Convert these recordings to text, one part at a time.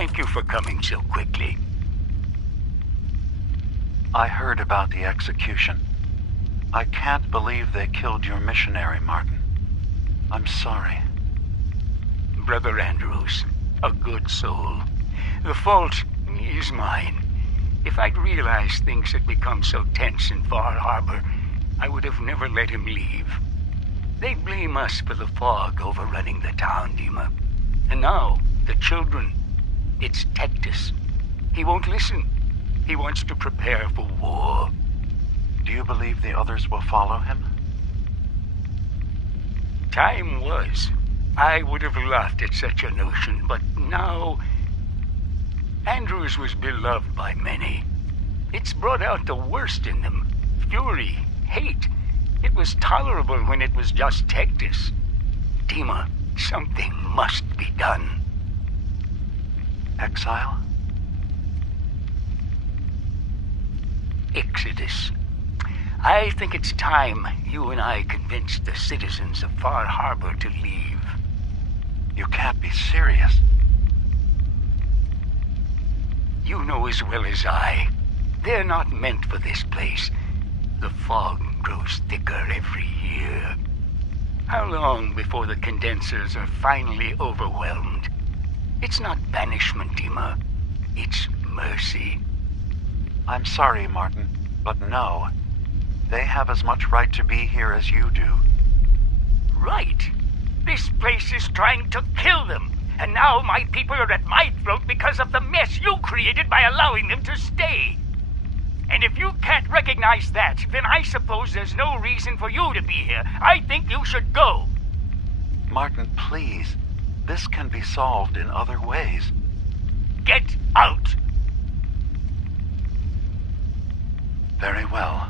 Thank you for coming so quickly. I heard about the execution. I can't believe they killed your missionary, Martin. I'm sorry. Brother Andrews, a good soul. The fault is mine. If I'd realized things had become so tense in Far Harbor, I would have never let him leave. They blame us for the fog overrunning the town, Dima. And now, the children. It's Tectus. He won't listen. He wants to prepare for war. Do you believe the others will follow him? Time was. I would have laughed at such a notion, but now... Andrews was beloved by many. It's brought out the worst in them. Fury, hate. It was tolerable when it was just Tectus. Dima, something must be done. Exile? Exodus. I think it's time you and I convinced the citizens of Far Harbor to leave. You can't be serious. You know as well as I. They're not meant for this place. The fog grows thicker every year. How long before the condensers are finally overwhelmed? It's not banishment, Dima. It's mercy. I'm sorry, Martin, but no. They have as much right to be here as you do. Right. This place is trying to kill them. And now my people are at my throat because of the mess you created by allowing them to stay. And if you can't recognize that, then I suppose there's no reason for you to be here. I think you should go. Martin, please. This can be solved in other ways. Get out! Very well.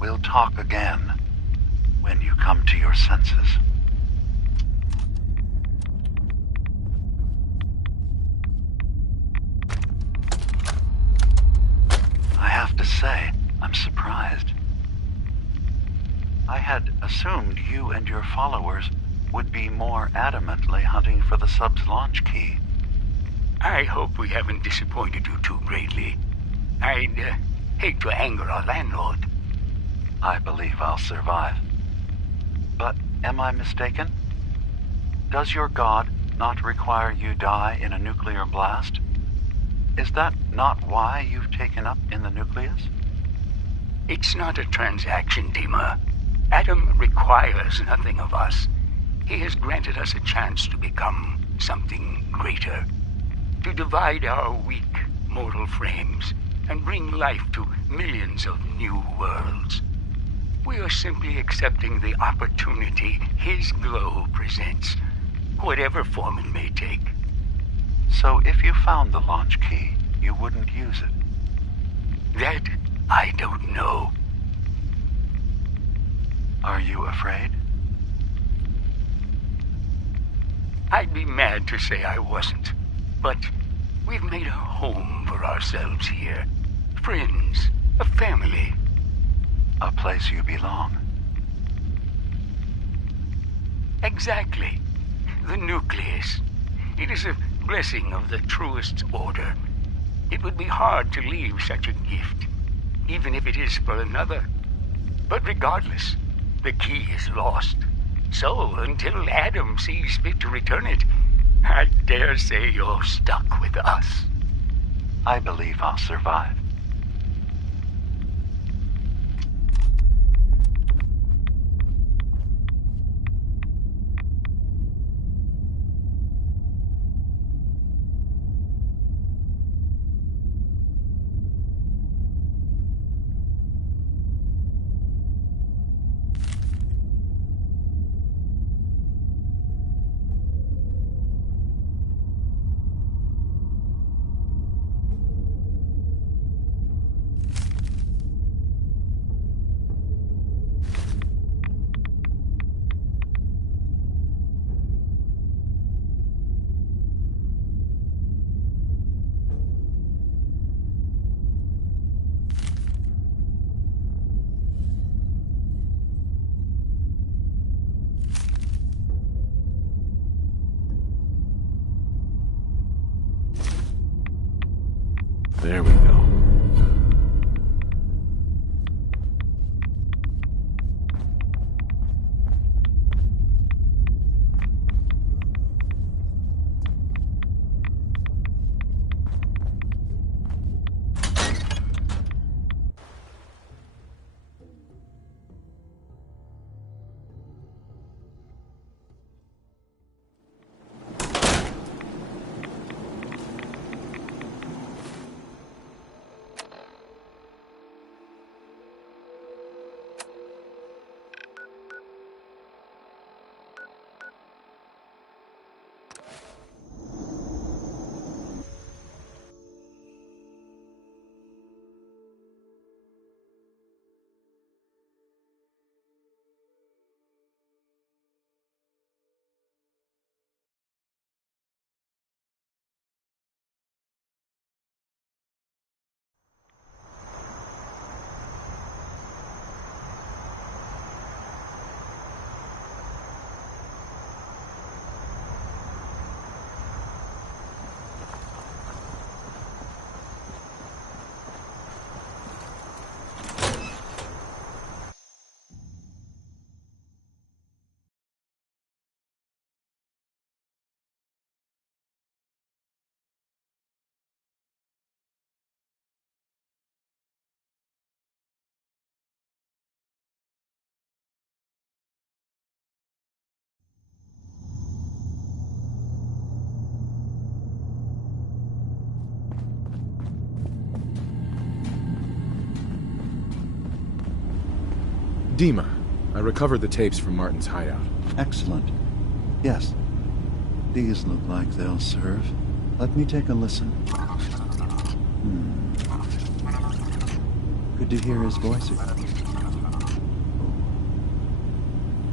We'll talk again when you come to your senses. I have to say, I'm surprised. I had assumed you and your followers would be more adamantly hunting for the sub's launch key. I hope we haven't disappointed you too greatly. I'd hate to anger our landlord. I believe I'll survive. But am I mistaken? Does your god not require you die in a nuclear blast? Is that not why you've taken up in the nucleus? It's not a transaction, Dima. Adam requires nothing of us. He has granted us a chance to become something greater. To divide our weak mortal frames and bring life to millions of new worlds. We are simply accepting the opportunity his glow presents, whatever form it may take. So if you found the launch key, you wouldn't use it? That I don't know. Are you afraid? I'd be mad to say I wasn't, but we've made a home for ourselves here. Friends, a family. A place you belong. Exactly. The nucleus. It is a blessing of the truest order. It would be hard to leave such a gift, even if it is for another. But regardless, the key is lost. So, until Adam sees fit to return it, I dare say you're stuck with us. I believe I'll survive. There we go. Dima, I recovered the tapes from Martin's hideout. Excellent. Yes. These look like they'll serve. Let me take a listen. Good to hear his voice again.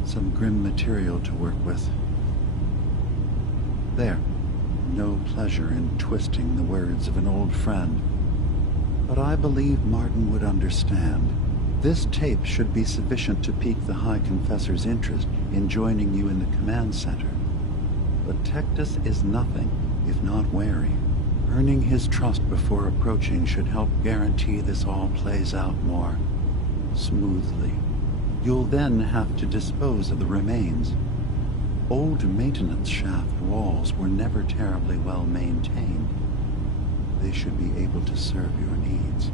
Some grim material to work with. There. No pleasure in twisting the words of an old friend. But I believe Martin would understand. This tape should be sufficient to pique the High Confessor's interest in joining you in the command center. But Tectus is nothing if not wary. Earning his trust before approaching should help guarantee this all plays out more smoothly. You'll then have to dispose of the remains. Old maintenance shaft walls were never terribly well maintained. They should be able to serve your needs.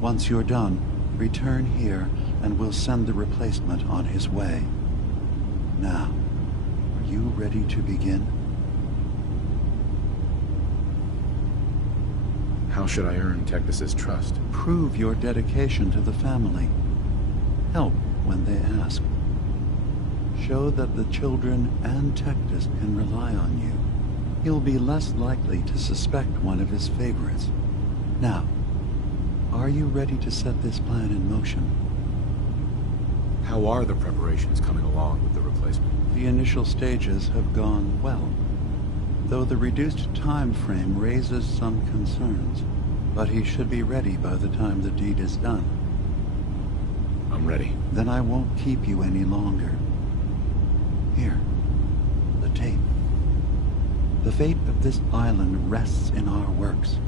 Once you're done, return here and we'll send the replacement on his way. Now, are you ready to begin? How should I earn Tectus's trust? Prove your dedication to the family. Help when they ask. Show that the children and Tectus can rely on you. He'll be less likely to suspect one of his favorites. Now, are you ready to set this plan in motion? How are the preparations coming along with the replacement? The initial stages have gone well, though the reduced time frame raises some concerns. But he should be ready by the time the deed is done. I'm ready. Then I won't keep you any longer. Here, the tape. The fate of this island rests in our works.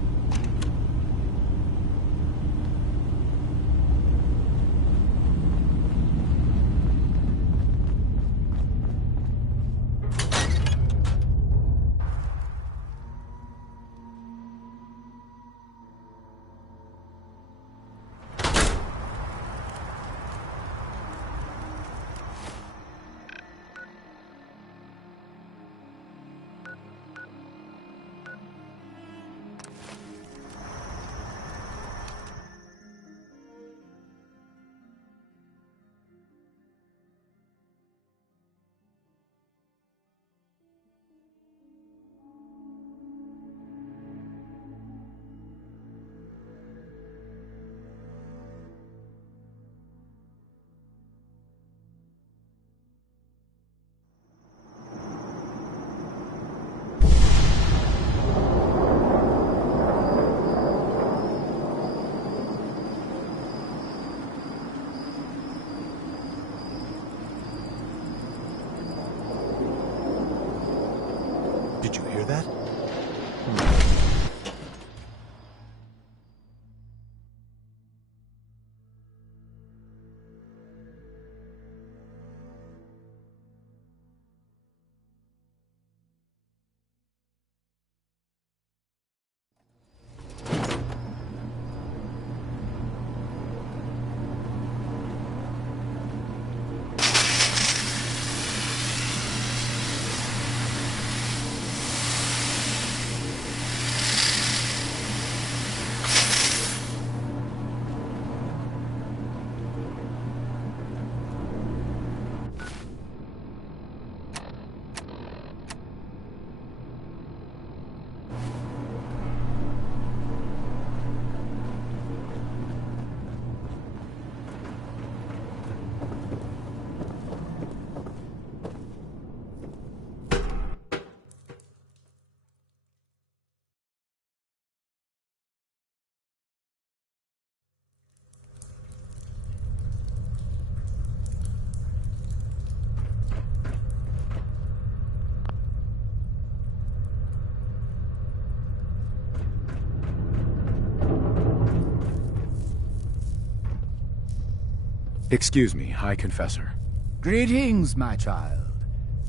Excuse me, High Confessor. Greetings, my child.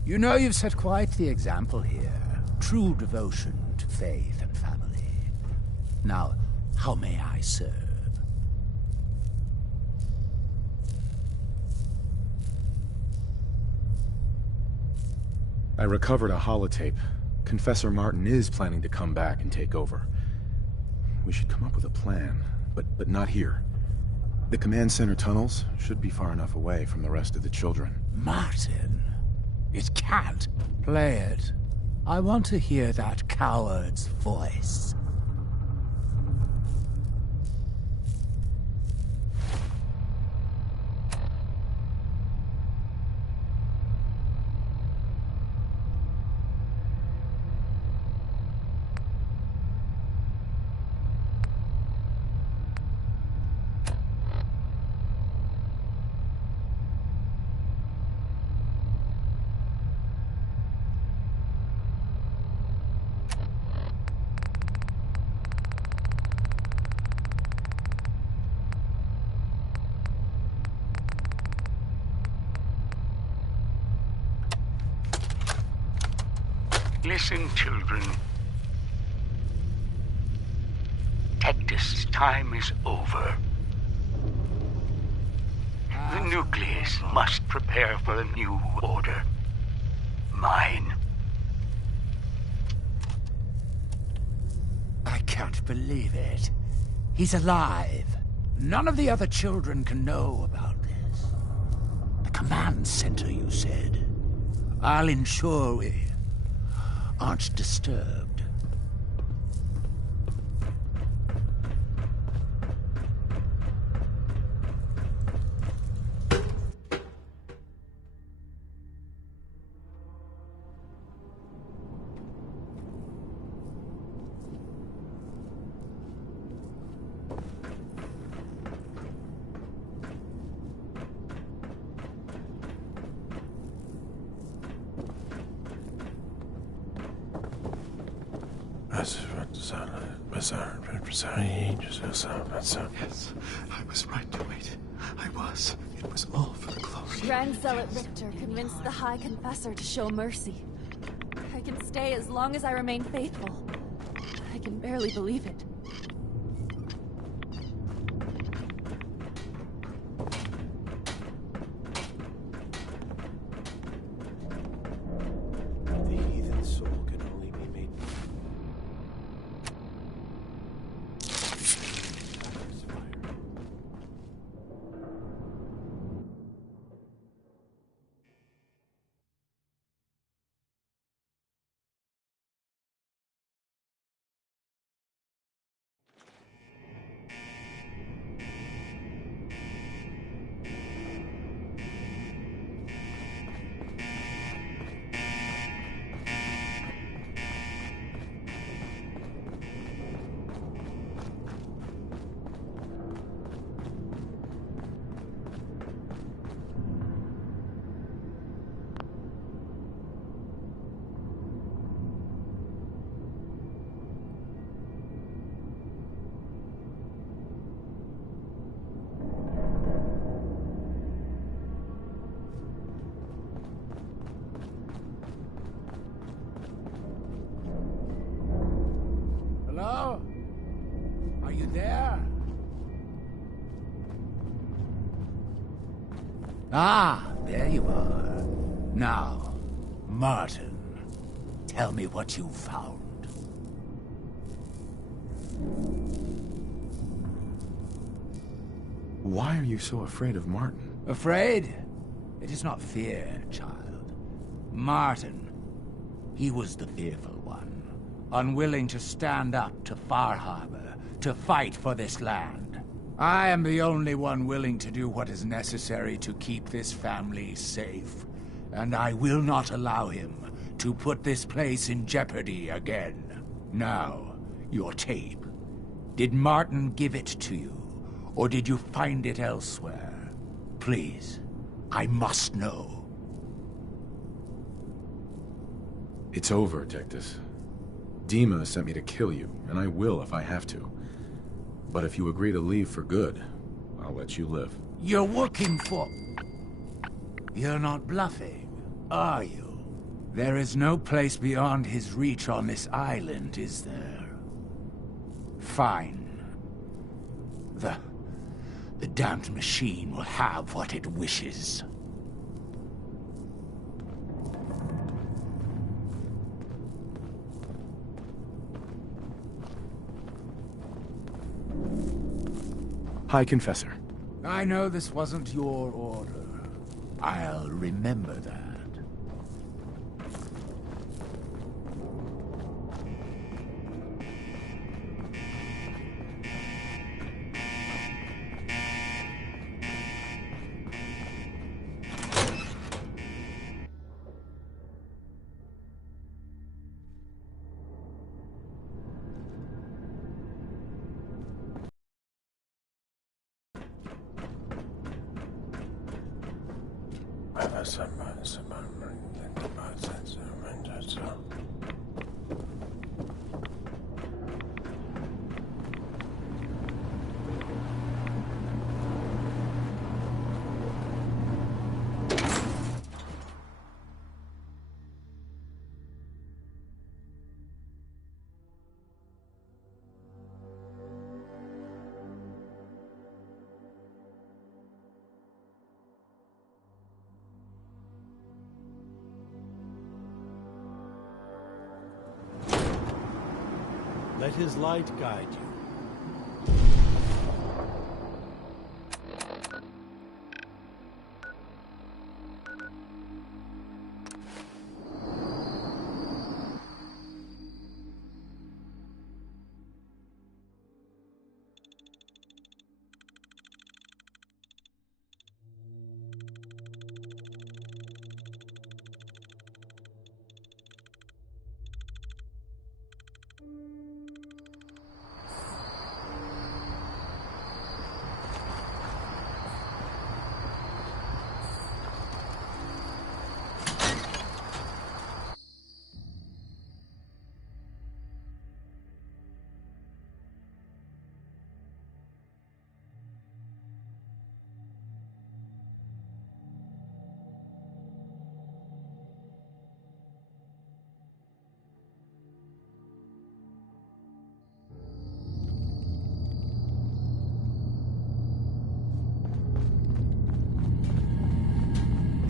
You know you've set quite the example here. True devotion to faith and family. Now, how may I serve? I recovered a holotape. Confessor Martin is planning to come back and take over. We should come up with a plan, but not here. The command center tunnels should be far enough away from the rest of the children. Martin? It can't. Play it. I want to hear that coward's voice. Listen, children. Tectus' time is over. The nucleus must prepare for a new order. Mine. I can't believe it. He's alive. None of the other children can know about this. The command center, you said. I'll ensure we aren't disturbed. Yes, I was right to wait. I was. It was all for the glory. Grand Zealot Richter convinced the High Confessor to show mercy. I can stay as long as I remain faithful. I can barely believe it. The heathen soul can only be made... Hello? Are you there? Ah, there you are. Now, Martin, tell me what you found. Why are you so afraid of Martin? Afraid? It is not fear, child. Martin, he was the fearful one. Unwilling to stand up to Far Harbor, to fight for this land. I am the only one willing to do what is necessary to keep this family safe. And I will not allow him to put this place in jeopardy again. Now, your tape. Did Martin give it to you? Or did you find it elsewhere? Please, I must know. It's over, Tectus. Dima sent me to kill you, and I will if I have to. But if you agree to leave for good, I'll let you live. You're working for... You're not bluffing, are you? There is no place beyond his reach on this island, is there? Fine. The damned machine will have what it wishes. High Confessor. I know this wasn't your order. I'll remember that. Let his light guide you.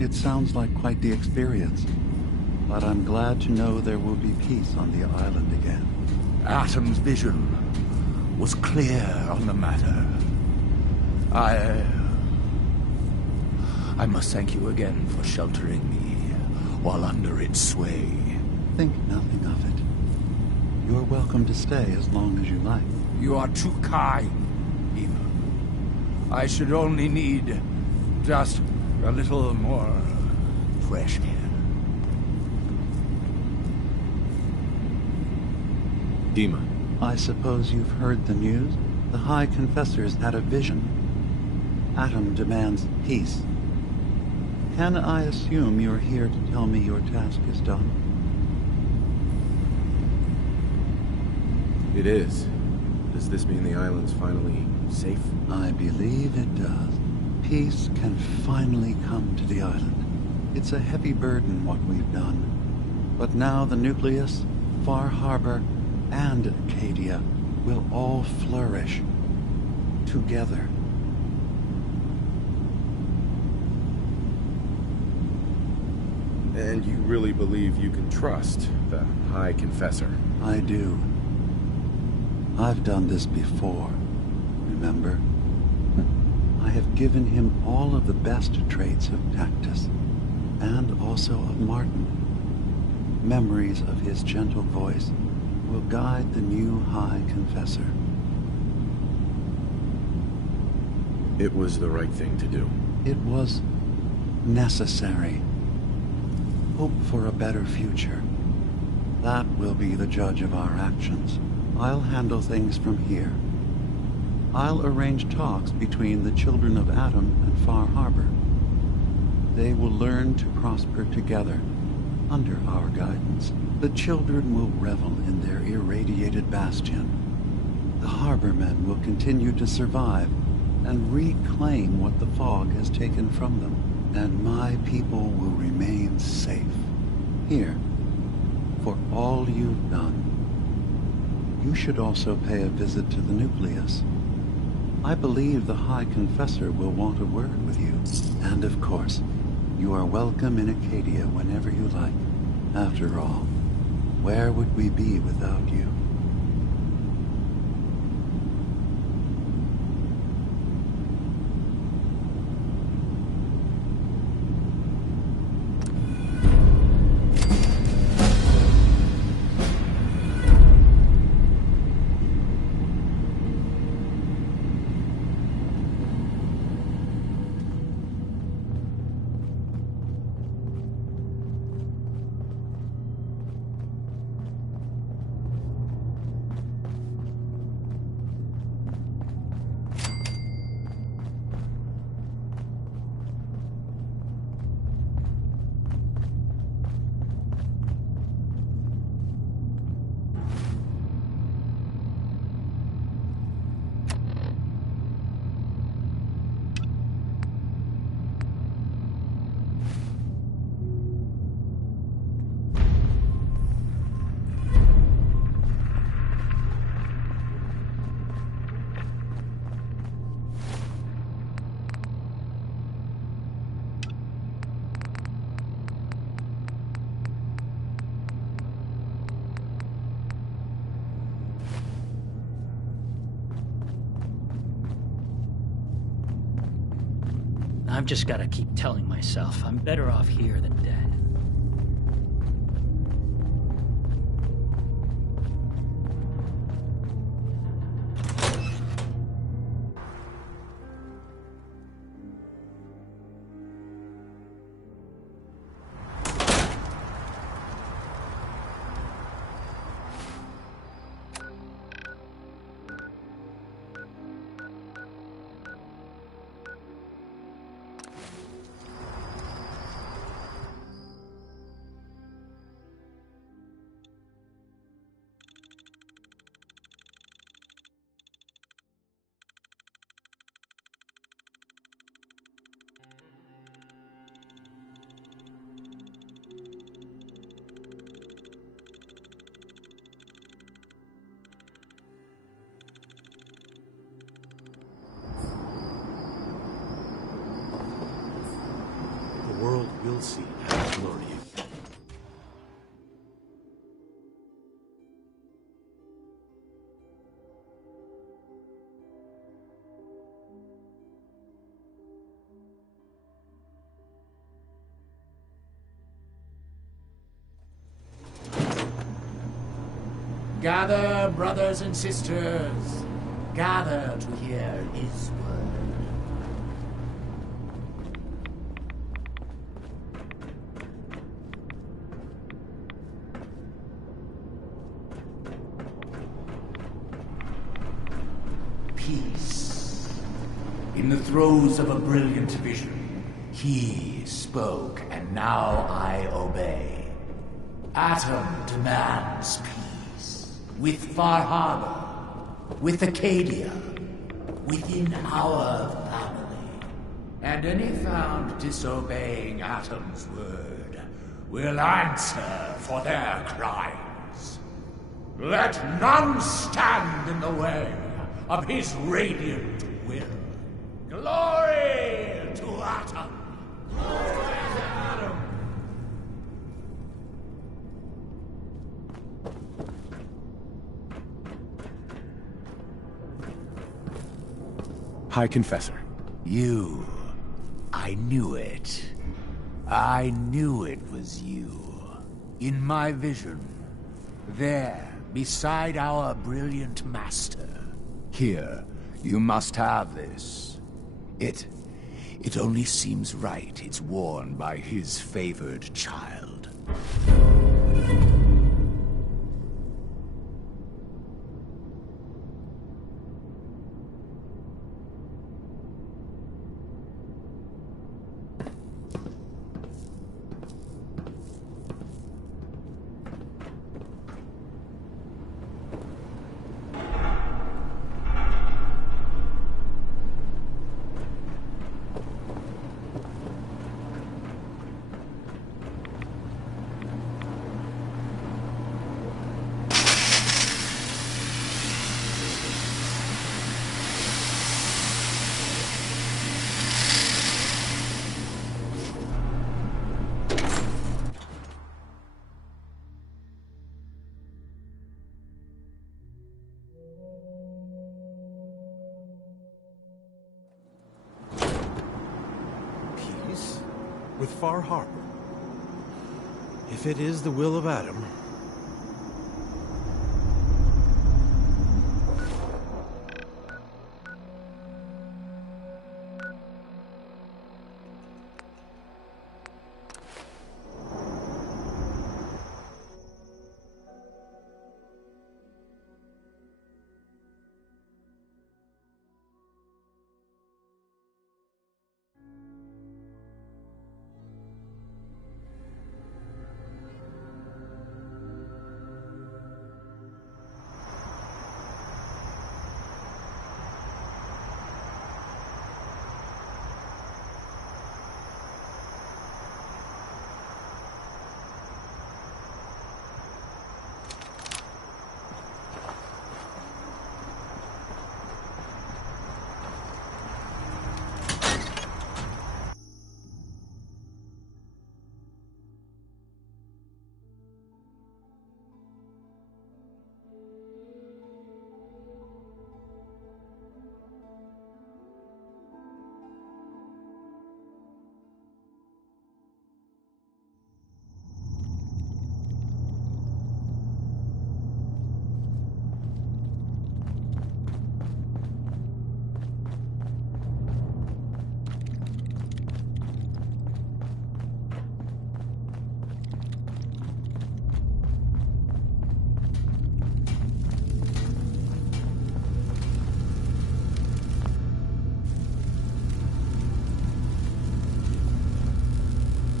It sounds like quite the experience, but I'm glad to know there will be peace on the island again. Atom's vision was clear on the matter. I must thank you again for sheltering me while under its sway. Think nothing of it. You're welcome to stay as long as you like. You are too kind, Eva. I should only need just a little more fresh air. Dima. I suppose you've heard the news? The High Confessor's had a vision. Atom demands peace. Can I assume you're here to tell me your task is done? It is. Does this mean the island's finally safe? I believe it does. Peace can finally come to the island. It's a heavy burden what we've done. But now the Nucleus, Far Harbor, and Acadia will all flourish together. And you really believe you can trust the High Confessor? I do. I've done this before, remember? I have given him all of the best traits of Tactus, and also of Martin. Memories of his gentle voice will guide the new High Confessor. It was the right thing to do. It was necessary. Hope for a better future. That will be the judge of our actions. I'll handle things from here. I'll arrange talks between the children of Atom and Far Harbor. They will learn to prosper together under our guidance. The children will revel in their irradiated bastion. The harbormen will continue to survive and reclaim what the fog has taken from them, and my people will remain safe. Here, for all you've done, you should also pay a visit to the nucleus. I believe the High Confessor will want a word with you. And of course, you are welcome in Acadia whenever you like. After all, where would we be without you? I've just got to keep telling myself I'm better off here than dead. The world will see Adam's glory. Gather, brothers and sisters. Gather to hear his word. Peace. In the throes of a brilliant vision, he spoke, and now I obey. Atom demands peace. With Far Harbor, with Acadia, within our family. And any found disobeying Atom's word will answer for their crimes. Let none stand in the way of his radiant will. Glory to Atom! Glory to Atom! High Confessor. You. I knew it. I knew it was you. In my vision. There, beside our brilliant master. Here, you must have this. It only seems right it's worn by his favored child. with Far Harbor. If it is the will of Adam...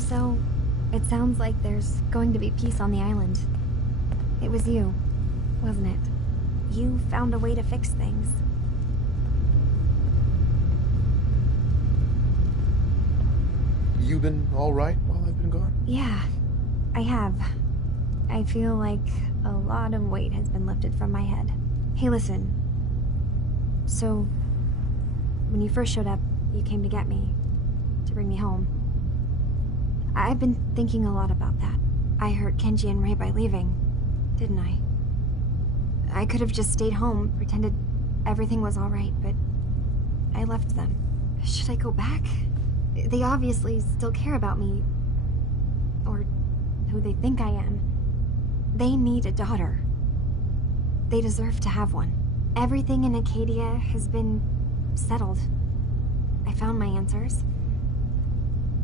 So, it sounds like there's going to be peace on the island. It was you, wasn't it? You found a way to fix things. You been alright while I've been gone? Yeah, I have. I feel like a lot of weight has been lifted from my head. Hey, listen. So, when you first showed up, you came to get me, to bring me home. I've been thinking a lot about that. I hurt Kenji and Ray by leaving, didn't I? I could have just stayed home, pretended everything was alright, but I left them. Should I go back? They obviously still care about me. Or who they think I am. They need a daughter. They deserve to have one. Everything in Acadia has been settled. I found my answers.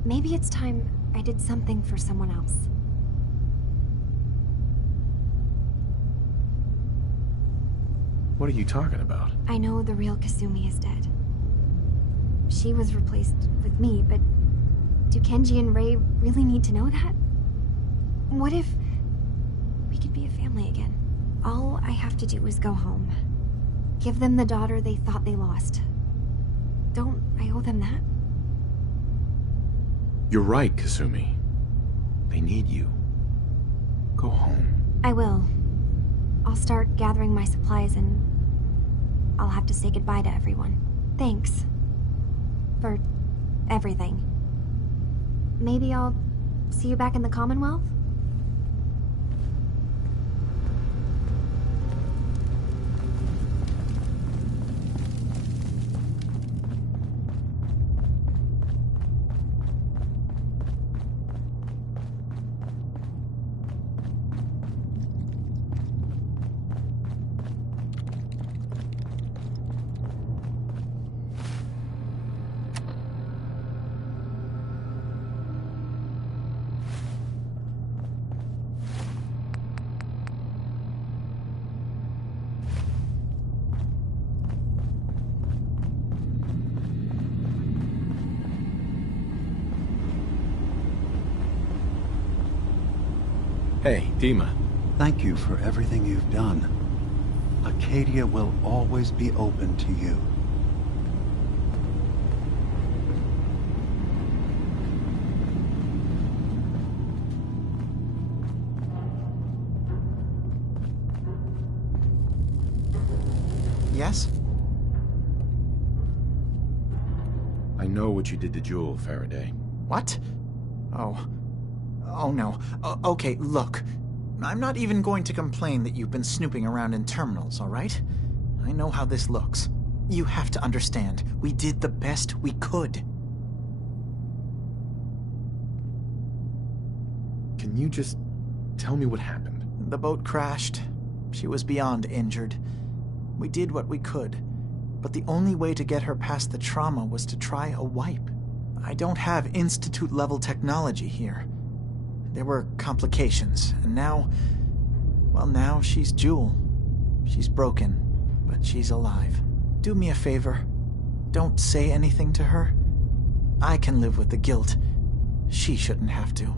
Maybe it's time I did something for someone else. What are you talking about? I know the real Kasumi is dead. She was replaced with me, but do Kenji and Ray really need to know that? What if we could be a family again? All I have to do is go home. Give them the daughter they thought they lost. Don't I owe them that? You're right, Kasumi. They need you. Go home. I will. I'll start gathering my supplies and I'll have to say goodbye to everyone. Thanks. For everything. Maybe I'll see you back in the Commonwealth? Hey, Dima. Thank you for everything you've done. Acadia will always be open to you. Yes? I know what you did to Jewel, Faraday. What? Oh. Oh no. Okay, look. I'm not even going to complain that you've been snooping around in terminals, alright? I know how this looks. You have to understand, we did the best we could. can you just tell me what happened? The boat crashed. She was beyond injured. We did what we could, but the only way to get her past the trauma was to try a wipe. I don't have Institute-level technology here. There were complications, and now... well, now she's Jewel. She's broken, but she's alive. Do me a favor. Don't say anything to her. I can live with the guilt. She shouldn't have to.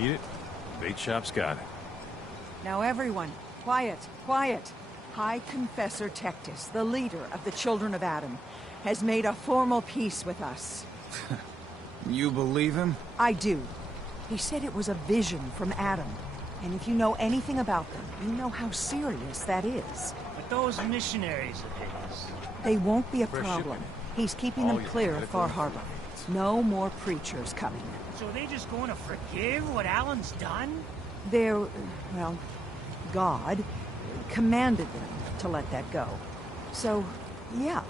Need it? Bait shop's got it. Now everyone, quiet, quiet. High Confessor Tectus, the leader of the Children of Adam, has made a formal peace with us. You believe him? I do. He said it was a vision from Adam. And if you know anything about them, you know how serious that is. But those missionaries of his... They won't be a Fresh problem. shipment. He's keeping All them your clear of medical Far Harbor. No more preachers coming. So are they just going to forgive what Alan's done? They're, well, God commanded them to let that go. So, yeah,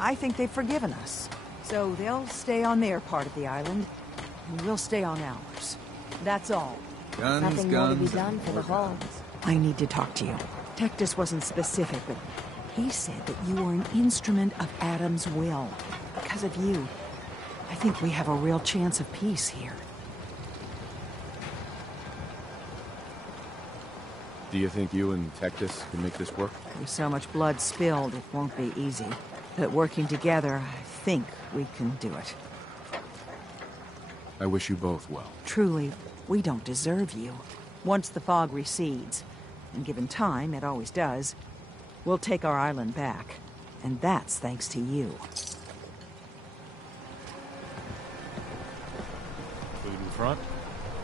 I think they've forgiven us. So they'll stay on their part of the island, and we'll stay on ours. That's all. Guns, Nothing more to be done for the Hogs. I need to talk to you. Tectus wasn't specific, but he said that you were an instrument of Adam's will. Because of you, I think we have a real chance of peace here. Do you think you and Tectus can make this work? With so much blood spilled, it won't be easy. But working together, I think we can do it. I wish you both well. Truly, we don't deserve you. Once the fog recedes, and given time, it always does, we'll take our island back. And that's thanks to you. Food in front,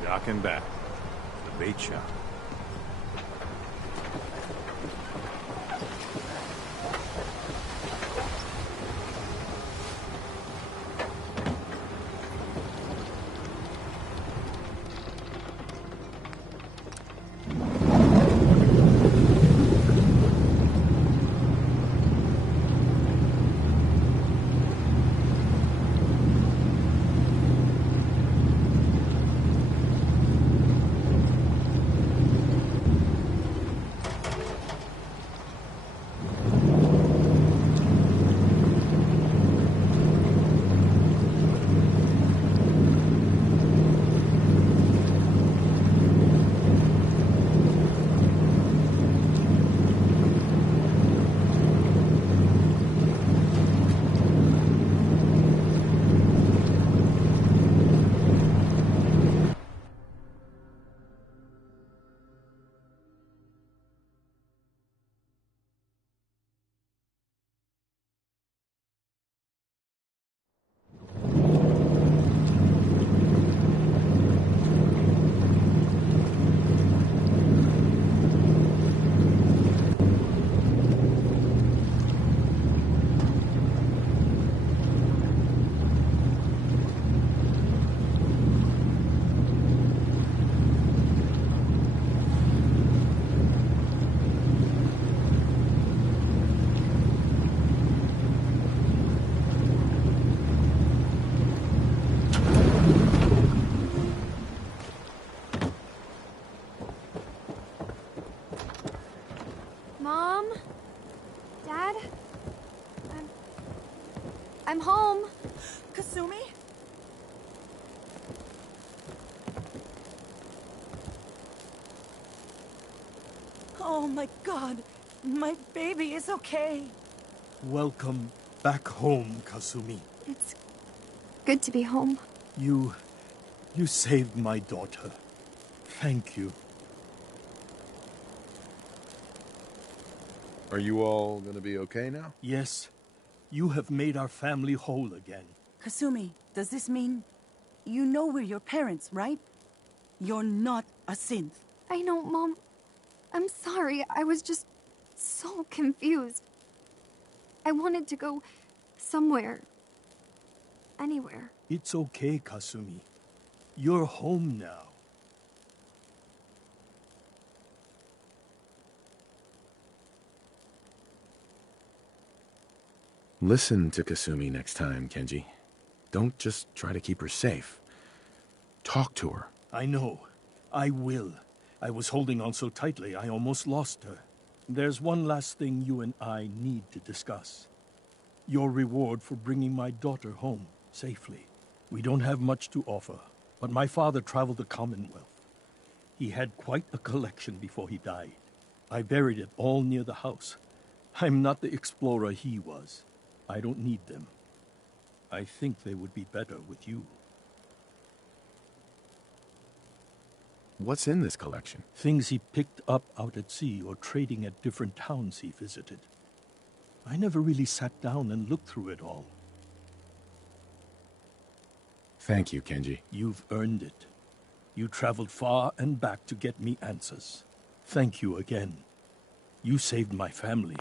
dock in back. The bait shop. Mom? Dad? I'm home. Kasumi? Oh my God, my baby is okay. Welcome back home, Kasumi. It's good to be home. You saved my daughter. Thank you. Are you all gonna be okay now? Yes, you have made our family whole again. Kasumi, does this mean you know we're your parents, right? You're not a synth. I know, Mom. I'm sorry. I was just so confused. I wanted to go somewhere. Anywhere. It's okay, Kasumi. You're home now. Listen to Kasumi next time, Kenji. Don't just try to keep her safe. Talk to her. I know. I will. I was holding on so tightly, I almost lost her. There's one last thing you and I need to discuss. Your reward for bringing my daughter home safely. We don't have much to offer, but my father traveled the Commonwealth. He had quite a collection before he died. I buried it all near the house. I'm not the explorer he was. I don't need them. I think they would be better with you. What's in this collection? Things he picked up out at sea or trading at different towns he visited. I never really sat down and looked through it all. Thank you, Kenji. You've earned it. You traveled far and back to get me answers. Thank you again. You saved my family.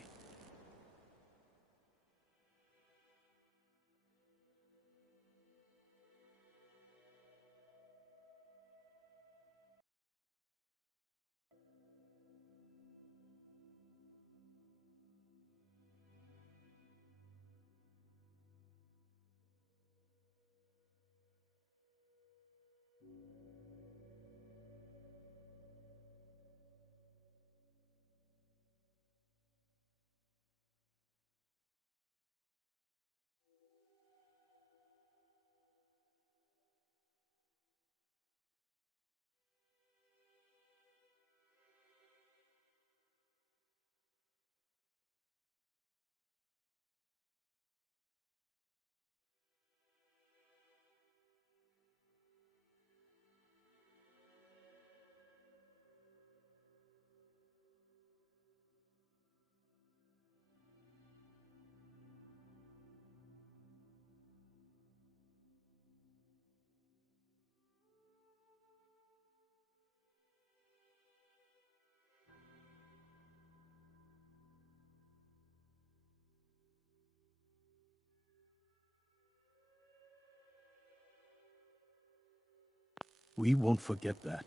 We won't forget that.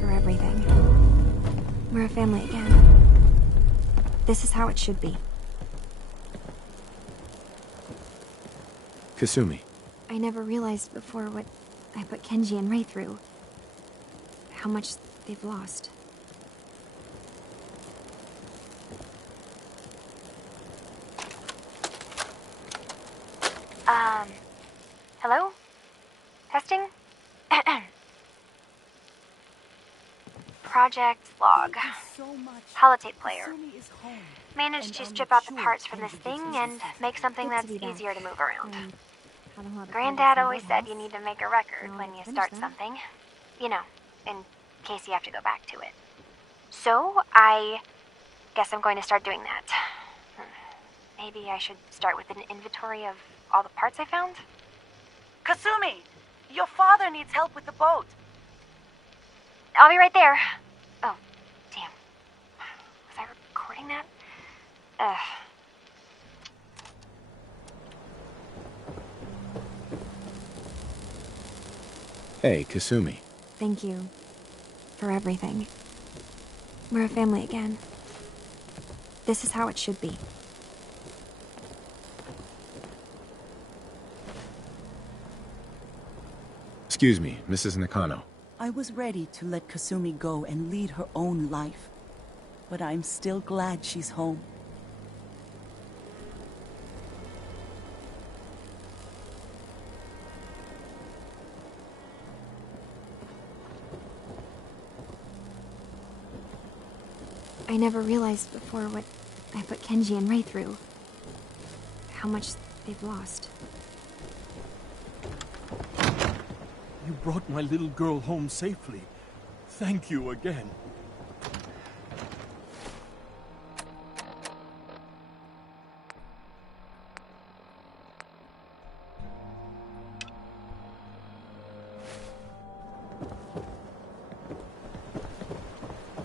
For everything. We're a family again. This is how it should be. Kasumi. I never realized before what I put Kenji and Ray through. How much they've lost. Hello? Testing? Project log. Holotape player. Managed to strip out the parts from this thing and make something that's easier to move around. Granddad always said you need to make a record when you start something. You know, in case you have to go back to it. So, I guess I'm going to start doing that. Maybe I should start with an inventory of all the parts I found? Kasumi, your father needs help with the boat. I'll be right there. Oh, damn. Was I recording that? Hey, Kasumi. Thank you for everything. We're a family again. This is how it should be. Excuse me, Mrs. Nakano. I was ready to let Kasumi go and lead her own life. But I'm still glad she's home. I never realized before what I put Kenji and Ray through. How much they've lost. You brought my little girl home safely. Thank you again.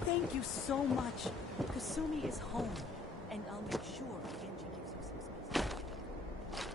Thank you so much. Kasumi is home, and I'll make sure Kenji gives her some space.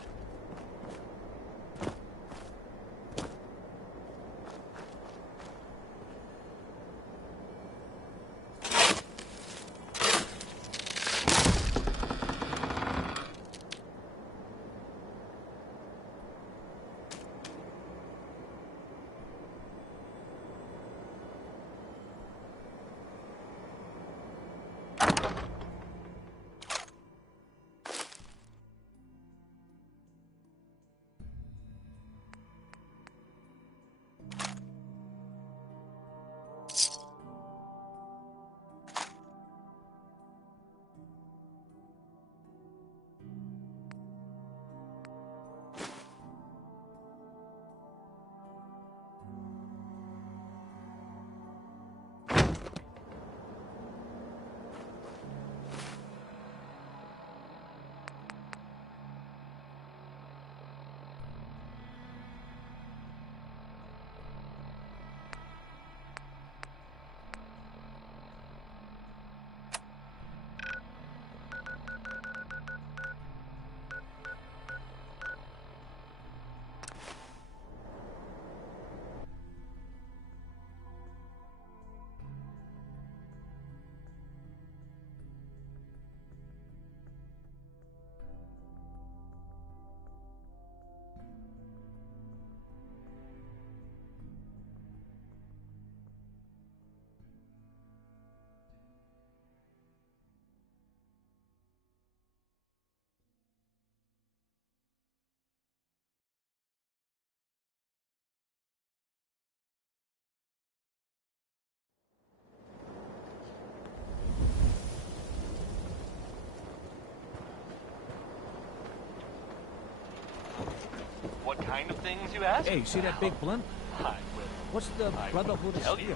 What kind of things, you ask? Hey, see that big blimp? I will. What's the Brotherhood of tell Steel? you.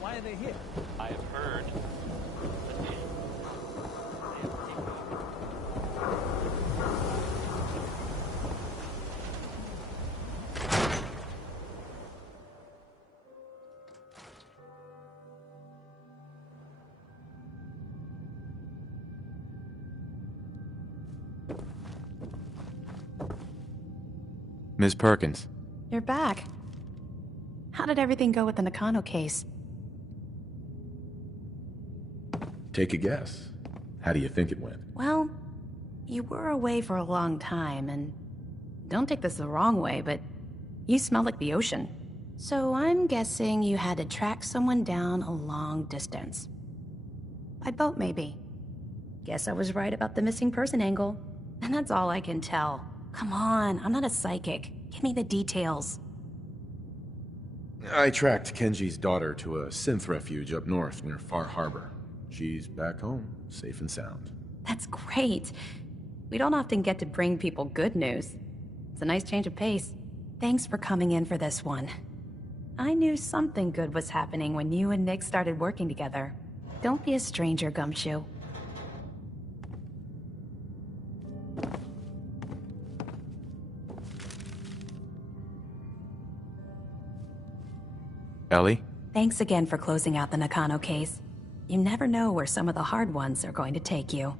Why are they here? I have heard. Ms. Perkins. You're back. How did everything go with the Nakano case? Take a guess. How do you think it went? Well, you were away for a long time, and don't take this the wrong way, but you smell like the ocean. So I'm guessing you had to track someone down a long distance. By boat, maybe. Guess I was right about the missing person angle. And that's all I can tell. Come on, I'm not a psychic. Give me the details. I tracked Kenji's daughter to a synth refuge up north near Far Harbor. She's back home, safe and sound. That's great. We don't often get to bring people good news. It's a nice change of pace. Thanks for coming in for this one. I knew something good was happening when you and Nick started working together. Don't be a stranger, Gumshoe. Ellie? Thanks again for closing out the Nakano case. You never know where some of the hard ones are going to take you.